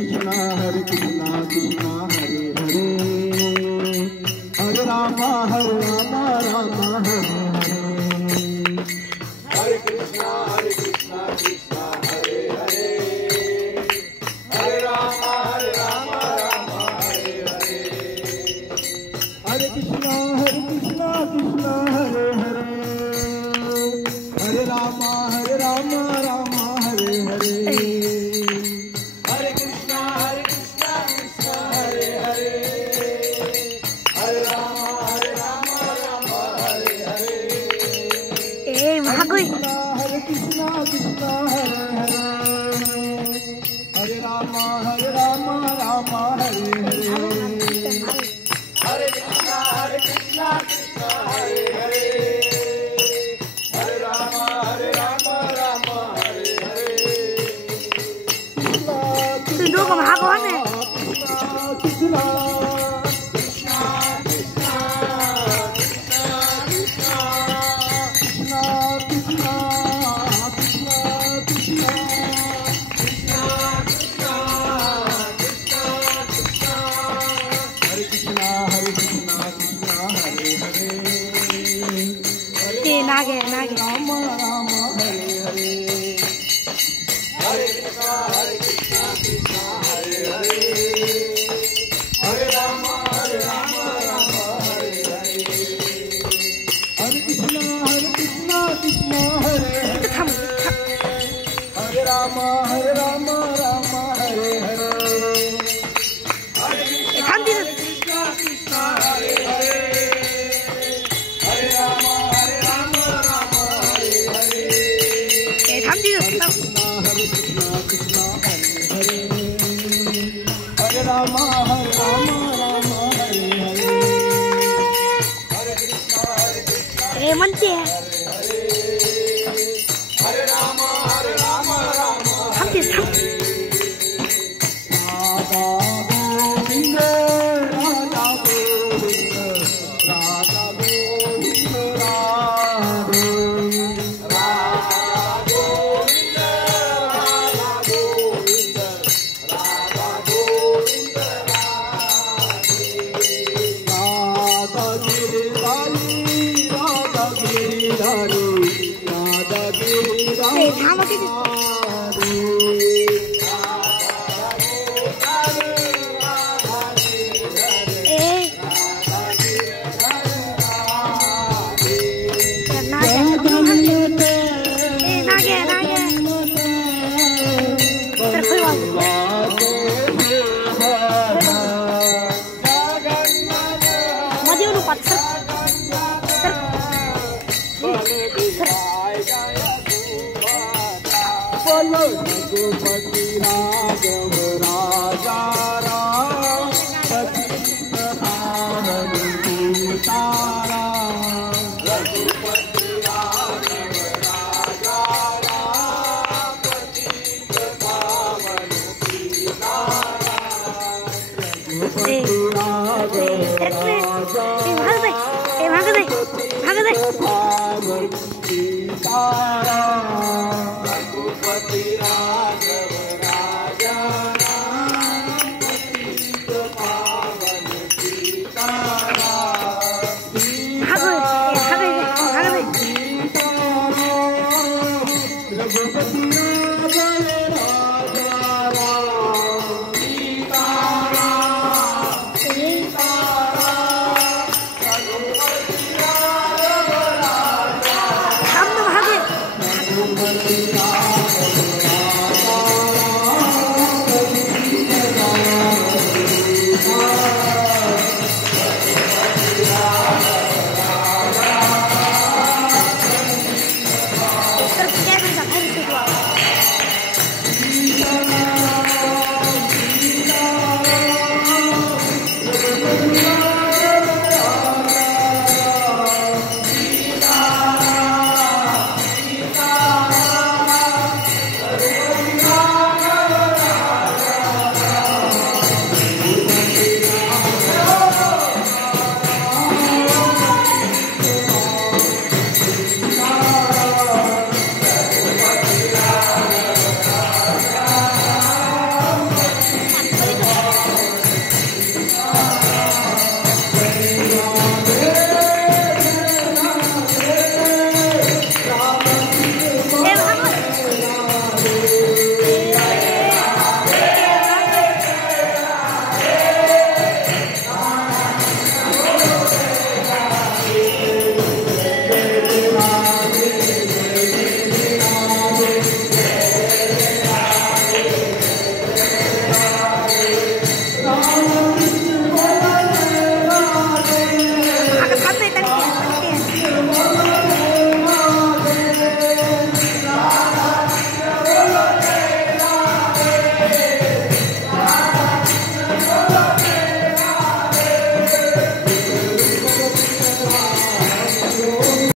कृष्णा कृष्णा हरे हरे, हरे राम राम हरे हरे। हरे कृष्णा कृष्णा हरे हरे, हरे राम राम हरे हरे। हरे कृष्णा कृष्णा हरे हरे, हरे राम राम हरे हरे। हरे कृष्णा कृष्णा हरे हरे, हरे राम हरे हरे। हरे कृष्णा हरे हरे, हरे राम हरे हरे। हरे कृष्णा हरे हरे, हरे राम हरे हरे। कृष्णा कृष्णा नागे राम राम हरे हरे। हरे कृष्णा हरे हरे, हरे राम हरे हरे। हरे कृष्णा हरे हरे, हरे राम हरे हरे। कृष्णा हरे हरे, हरे राम हरे हरे। कृष्णा हरे हरे, हरे राम हरे हरे। हरे कृष्णा म्हणते हरे राम थांबते थांब राधा गोविंद राधा गोविंद, राधा गोविंद राधे। राधा गिरिधारी, राधा गिरिधारी, राधा गिरिधारी। रघुपति राघव राजा राम, पतित पावन सीताराम। रघुपति राघव राजा राम, पतित पावन सीताराम। रघुपति राघव राजा भाग दे पावन सीताराम।